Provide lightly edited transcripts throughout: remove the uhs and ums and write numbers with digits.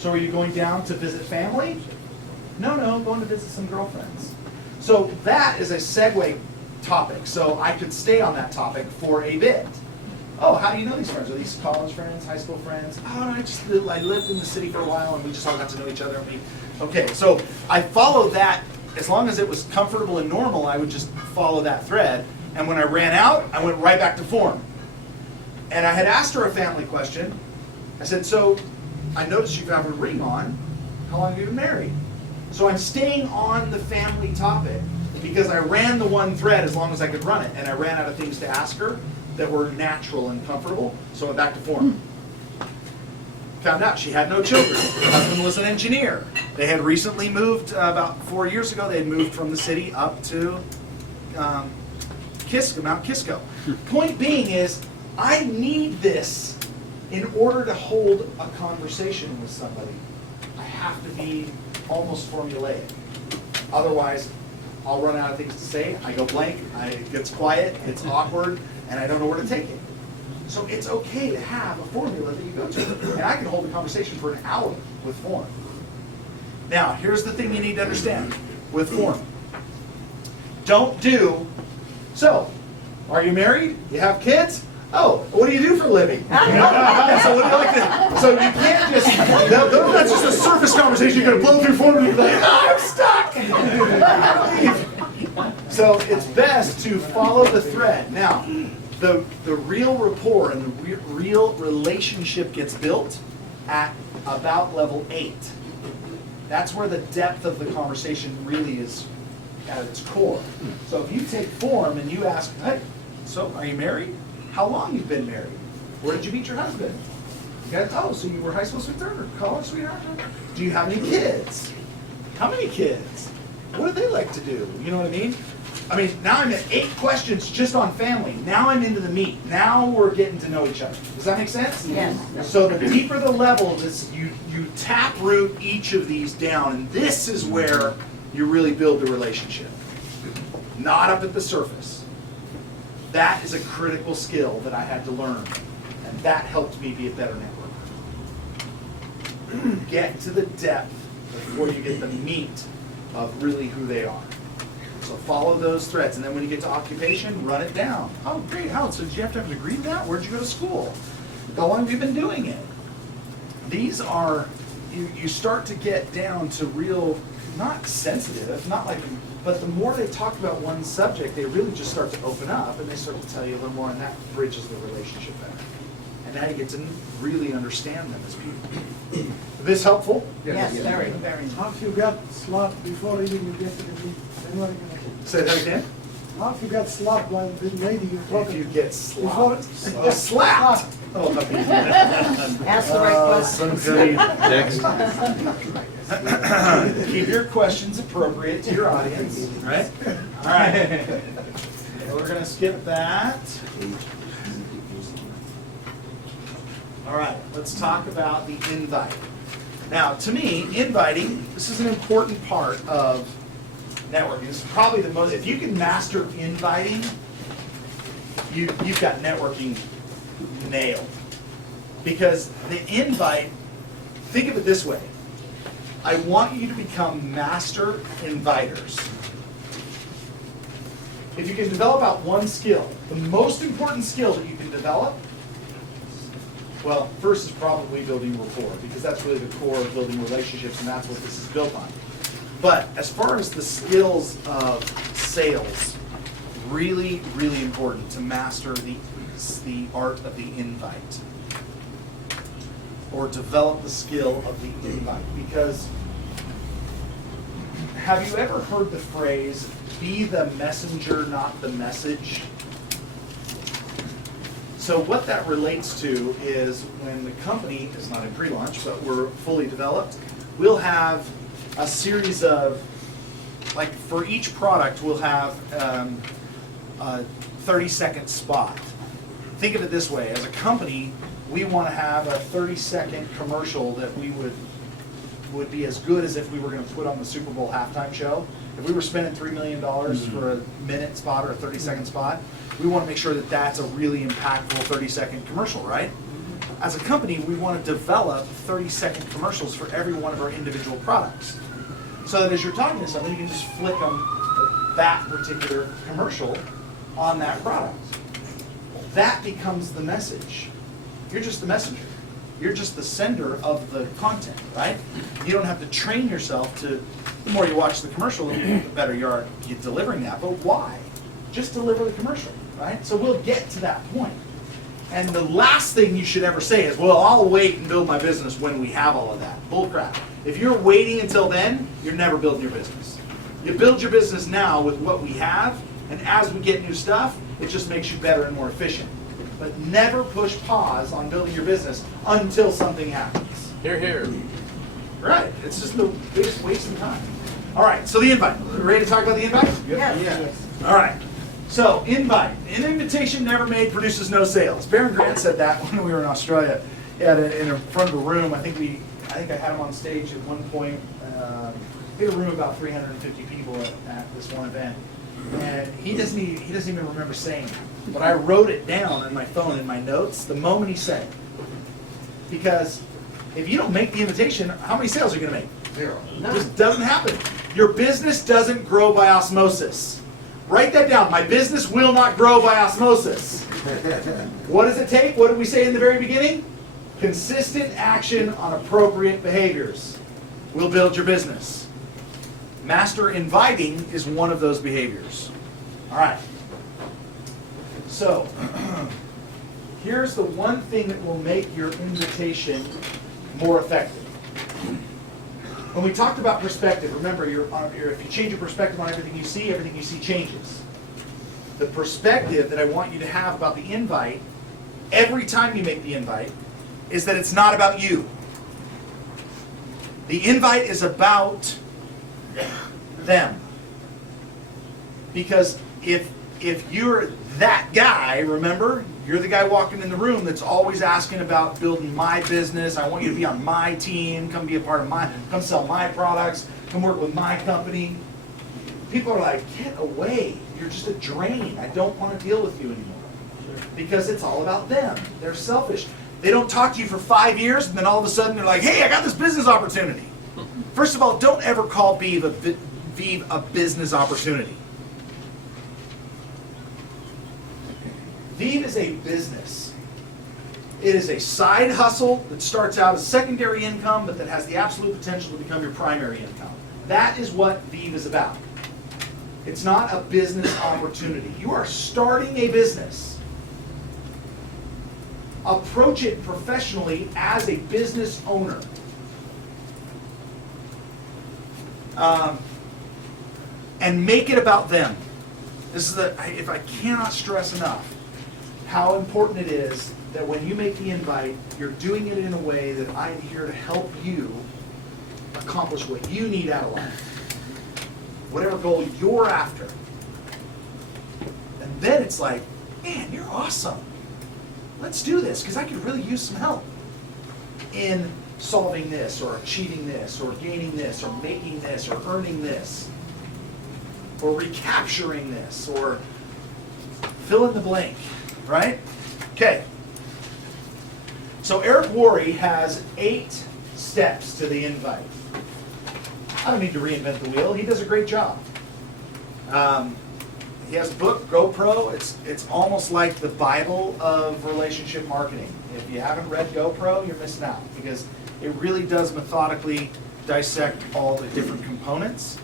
So are you going down to visit family? No, going to visit some girlfriends. So that is a segue topic. So I could stay on that topic for a bit. Oh, how do you know these friends? Are these college friends, high school friends? Oh, I lived in the city for a while and we just all got to know each other. Okay, so I followed that. As long as it was comfortable and normal, I would just follow that thread. And when I ran out, I went right back to form. And I had asked her a family question. I said, so I noticed you have a ring on. How long have you been married? So I'm staying on the family topic because I ran the one thread as long as I could run it. And I ran out of things to ask her that were natural and comfortable. So I went back to form. Found out she had no children. Her husband was an engineer. They had recently moved, about 4 years ago, they had moved from the city up to Mount Kisco. Point being is, I need this in order to hold a conversation with somebody. I have to be almost formulaic. Otherwise, I'll run out of things to say. I go blank, it gets quiet, it's awkward, and I don't know where to take it. So it's okay to have a formula that you go to. And I can hold a conversation for an hour with form. Now, here's the thing you need to understand with form. Don't do, so, are you married? You have kids? Oh, what do you do for a living? So what do you like to, so you can't just, that's just a surface conversation. You're going to blow through form and you're like, oh, I'm stuck. So it's best to follow the thread. Now, the real rapport and the real relationship gets built at about level 8. That's where the depth of the conversation really is at its core. So if you take form and you ask, hey, so are you married? How long you've been married? Where did you meet your husband? You guys, oh, so you were high school sweetheart or college sweetheart? Do you have any kids? How many kids? What do they like to do? You know what I mean? Now I'm at 8 questions just on family. Now I'm into the meat. Now we're getting to know each other. Does that make sense? Yes. So the deeper the level, you tap root each of these down, and this is where you really build the relationship. Not up at the surface. That is a critical skill that I had to learn, and that helped me be a better networker. Get to the depth before you get the meat of really who they are. So follow those threads, and then when you get to occupation, run it down. Oh, great, how? So did you have to have a degree in that? Where'd you go to school? How long have you been doing it? These are, you start to get down to real, not sensitive, not like, but the more they talk about one subject, they really just start to open up, and they start to tell you a little more, and that bridges the relationship better. And now you get to really understand them as people. Is this helpful? Yes, very, very. Half you got slapped before even you get to the meat. Say that again? Half you got slapped while the lady you're If talking you to. get slapped. Oh, slapped! Oh, Ask the right question. Next. Keep your questions appropriate to your audience, right? All right. We're going to skip that. All right, let's talk about the invite. Now, to me, inviting, this is an important part of networking. This is probably the most, if you can master inviting, you've got networking nailed. Because the invite, think of it this way. I want you to become master inviters. If you can develop out one skill, the most important skill that you can develop, well, first is probably building rapport, because that's really the core of building relationships, and that's what this is built on. But as far as the skills of sales, really, really important to master the art of the invite, or develop the skill of the invite. Because have you ever heard the phrase, be the messenger, not the message? So what that relates to is when the company is not in pre-launch, but we're fully developed, we'll have a series of, like for each product, we'll have a 30-second spot. Think of it this way, as a company, we want to have a 30-second commercial that we would be as good as if we were going to put on the Super Bowl halftime show. If we were spending $3 million for a minute spot or a 30-second spot, we want to make sure that that's a really impactful 30-second commercial, right? as a company, we want to develop 30-second commercials for every one of our individual products. So that as you're talking to somebody, you can just flick on that particular commercial on that product. That becomes the message. You're just the messenger. You're just the sender of the content, right? You don't have to train yourself to, the more you watch the commercial, the better you are at delivering that. But why? Just deliver the commercial, right? So we'll get to that point. And the last thing you should ever say is, well, I'll wait and build my business when we have all of that. Bull crap. If you're waiting until then, you're never building your business. You build your business now with what we have, and as we get new stuff, it just makes you better and more efficient. But never push pause on building your business until something happens. Here, here. Right. It's just the biggest waste of time. All right, so the invite. Ready to talk about the invite? Yes. All right. So, invite. An invitation never made produces no sales. Baron Grant said that when we were in Australia. In front of a room. I think I had him on stage at one point. We had a room of about 350 people at this one event, and he doesn't even remember saying it. But I wrote it down on my phone in my notes the moment he said it. Because if you don't make the invitation, how many sales are you going to make? 0. It just doesn't happen. Your business doesn't grow by osmosis. Write that down. My business will not grow by osmosis. What does it take? What did we say in the very beginning? Consistent action on appropriate behaviors will build your business. Master inviting is one of those behaviors. All right. So, here's the one thing that will make your invitation more effective. When we talked about perspective, remember, if you change your perspective on everything you see changes. The perspective that I want you to have about the invite, every time you make the invite, is that it's not about you. The invite is about them. Because if you're that guy, remember, you're the guy walking in the room that's always asking about building my business. I want you to be on my team. Come be a part of come sell my products. Come work with my company. People are like, get away. You're just a drain. I don't want to deal with you anymore. Because it's all about them. They're selfish. They don't talk to you for 5 years, and then all of a sudden they're like, hey, I got this business opportunity. First of all, don't ever call Vive a business opportunity. Vive is a business. It is a side hustle that starts out as secondary income, but that has the absolute potential to become your primary income. That is what Vive is about. It's not a business opportunity. You are starting a business. Approach it professionally as a business owner. And make it about them. This is if I cannot stress enough how important it is that when you make the invite, you're doing it in a way that I'm here to help you accomplish what you need out of life. Whatever goal you're after. And then it's like, man, you're awesome. Let's do this, because I could really use some help in solving this, or achieving this, or gaining this, or making this, or earning this, or recapturing this, or fill in the blank, right? Okay. So Eric Worre has 8 steps to the invite. I don't need to reinvent the wheel. He does a great job. He has a book, GoPro. It's almost like the Bible of relationship marketing. If you haven't read GoPro, you're missing out, because it really does methodically dissect all the different components.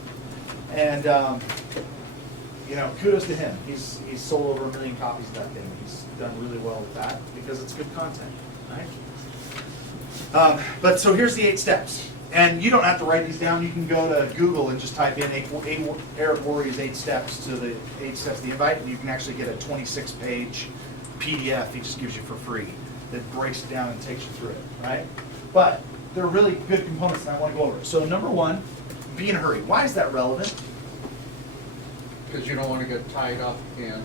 And kudos to him. He's sold over 1 million copies of that thing. He's done really well with that because it's good content, right? But so here's the 8 steps. And you don't have to write these down. You can go to Google and just type in Eric Worre's 8 steps to the 8 steps to the invite, and you can actually get a 26-page PDF he just gives you for free that breaks it down and takes you through it, right? But they're really good components, and I want to go over it. So number 1, be in a hurry. Why is that relevant? Because you don't want to get tied up in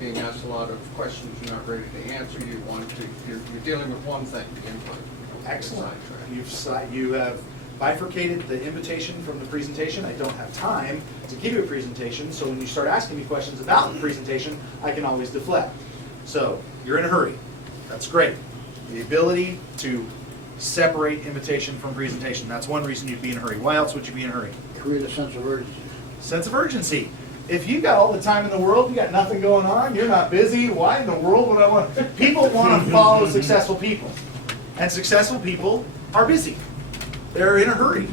being asked a lot of questions you're not ready to answer. You're dealing with one thing, the input. Excellent. You have bifurcated the invitation from the presentation. I don't have time to give you a presentation, so when you start asking me questions about the presentation, I can always deflect. So you're in a hurry. That's great. The ability to separate invitation from presentation. That's one reason you'd be in a hurry. Why else would you be in a hurry? Create a sense of urgency. Sense of urgency. If you got all the time in the world, you got nothing going on, you're not busy, why in the world would I want? People want to follow successful people. And successful people are busy. They're in a hurry.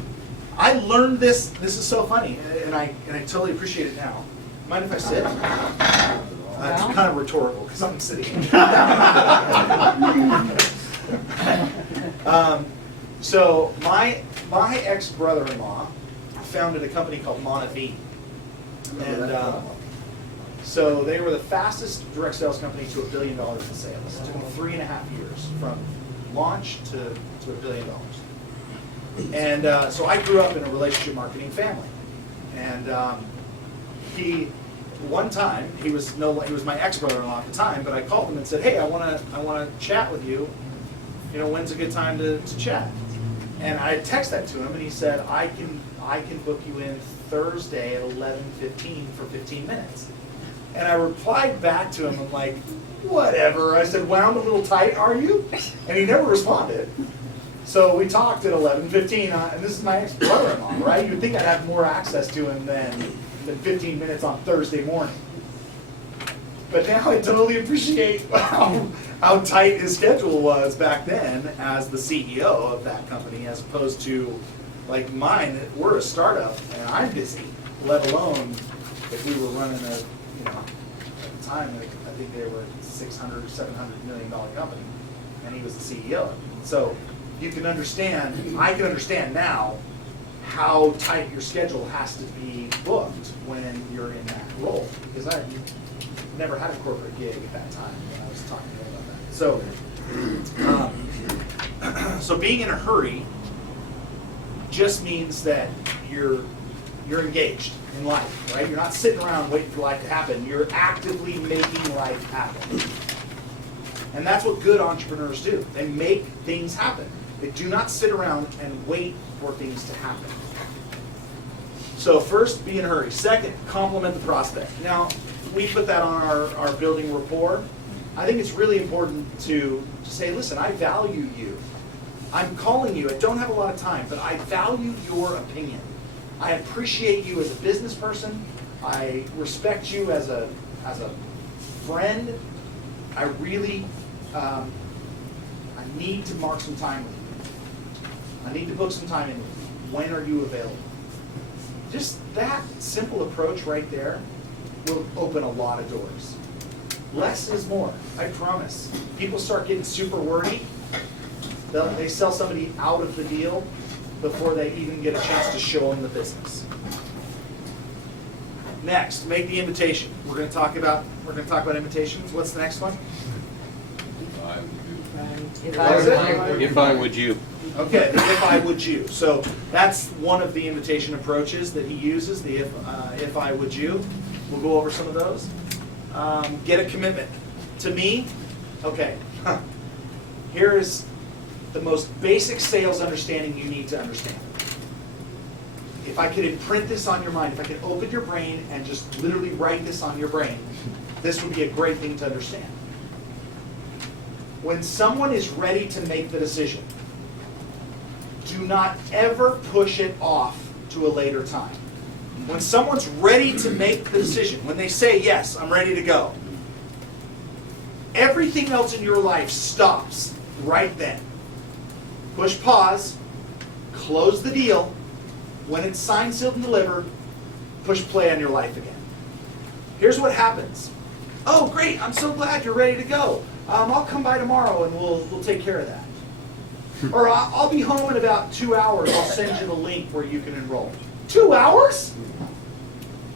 I learned this is so funny, and I totally appreciate it now. Mind if I sit? It's kind of rhetorical, because I'm sitting. So my ex-brother-in-law founded a company called Monavie. And so they were the fastest direct sales company to $1 billion in sales. It took them 3.5 years from launch to $1 billion. And so I grew up in a relationship marketing family. And one time he was my ex-brother-in-law at the time, but I called him and said, hey, I want to chat with you. You know, when's a good time to chat? And I texted that to him, and he said, I can book you in Thursday at 11:15 for 15 minutes. And I replied back to him, I'm like, whatever. I said, wound a little tight, are you? And he never responded. So we talked at 11:15, and this is my ex-brother-in-law, right? You'd think I'd have more access to him than 15 minutes on Thursday morning. But now I totally appreciate how tight his schedule was back then as the CEO of that company, as opposed to like mine. We're a startup and I'm busy, let alone if we were running a, at the time, I think they were a $600 or $700 million company, and he was the CEO. So you can understand, I can understand now how tight your schedule has to be booked when you're in that role, because I never had a corporate gig at that time when I was talking to him about that. So being in a hurry just means that you're engaged in life, right? You're not sitting around waiting for life to happen. You're actively making life happen. And that's what good entrepreneurs do. They make things happen. They do not sit around and wait for things to happen. So first, be in a hurry. Second, compliment the prospect. Now, we put that on our building rapport. I think it's really important to say, listen, I value you. I'm calling you. I don't have a lot of time, but I value your opinion. I appreciate you as a business person. I respect you as a friend. I really, I need to mark some time with you. I need to book some time in with you. When are you available? Just that simple approach right there will open a lot of doors. Less is more, I promise. People start getting super wordy. They sell somebody out of the deal before they even get a chance to show them the business. Next, make the invitation. We're going to talk about invitations. What's the next one? If What is it? If I would you. Okay, the if I would you. So that's one of the invitation approaches that he uses, the if I would you. We'll go over some of those. Get a commitment. To me, okay, here is the most basic sales understanding you need to understand. If I could imprint this on your mind, if I could open your brain and just literally write this on your brain, this would be a great thing to understand. When someone is ready to make the decision, do not ever push it off to a later time. When someone's ready to make the decision, when they say, yes, I'm ready to go, everything else in your life stops right then. Push pause, close the deal. When it's signed, sealed, and delivered, push play on your life again. Here's what happens. Oh, great, I'm so glad you're ready to go. I'll come by tomorrow and we'll take care of that. Or I'll be home in about 2 hours. I'll send you the link where you can enroll. 2 hours?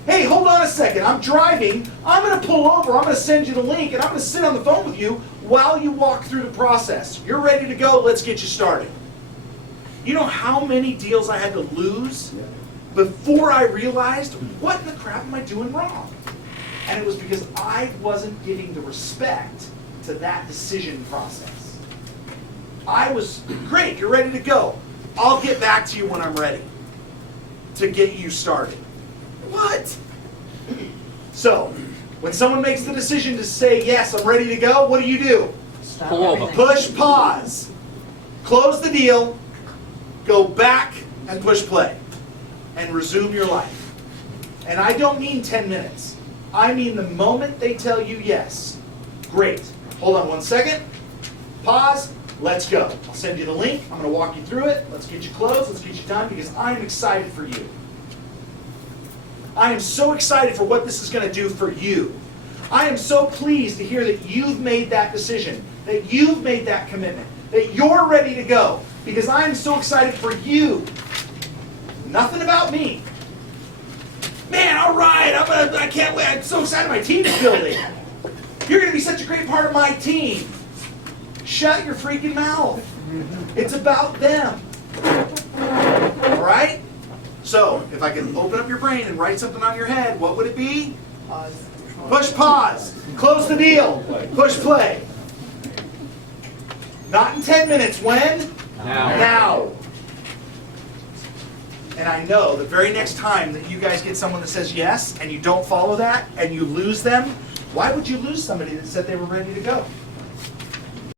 Hey, hold on a second. I'm driving. I'm going to pull over. I'm going to send you the link, and I'm going to sit on the phone with you while you walk through the process. You're ready to go. Let's get you started. You know how many deals I had to lose before I realized, what in the crap am I doing wrong? And it was because I wasn't giving the respect to that decision process. I was, great, you're ready to go. I'll get back to you when I'm ready to get you started. What? So, when someone makes the decision to say, yes, I'm ready to go, what do? Stop Pull over. everything. Push pause. Close the deal. Go back and push play. And resume your life. And I don't mean 10 minutes. I mean the moment they tell you yes. Great. Hold on 1 second. Pause. Let's go. I'll send you the link. I'm going to walk you through it. Let's get you closed. Let's get you done because I am excited for you. I am so excited for what this is going to do for you. I am so pleased to hear that you've made that decision, that you've made that commitment, that you're ready to go because I am so excited for you. Nothing about me. Man, all right, I can't wait. I'm so excited my team's building. You're going to be such a great part of my team. Shut your freaking mouth. It's about them. All right? So, if I can open up your brain and write something on your head, what would it be? Pause. Push pause. Close the deal. Push play. Not in 10 minutes. When? Now. And I know the very next time that you guys get someone that says yes and you don't follow that and you lose them, why would you lose somebody that said they were ready to go?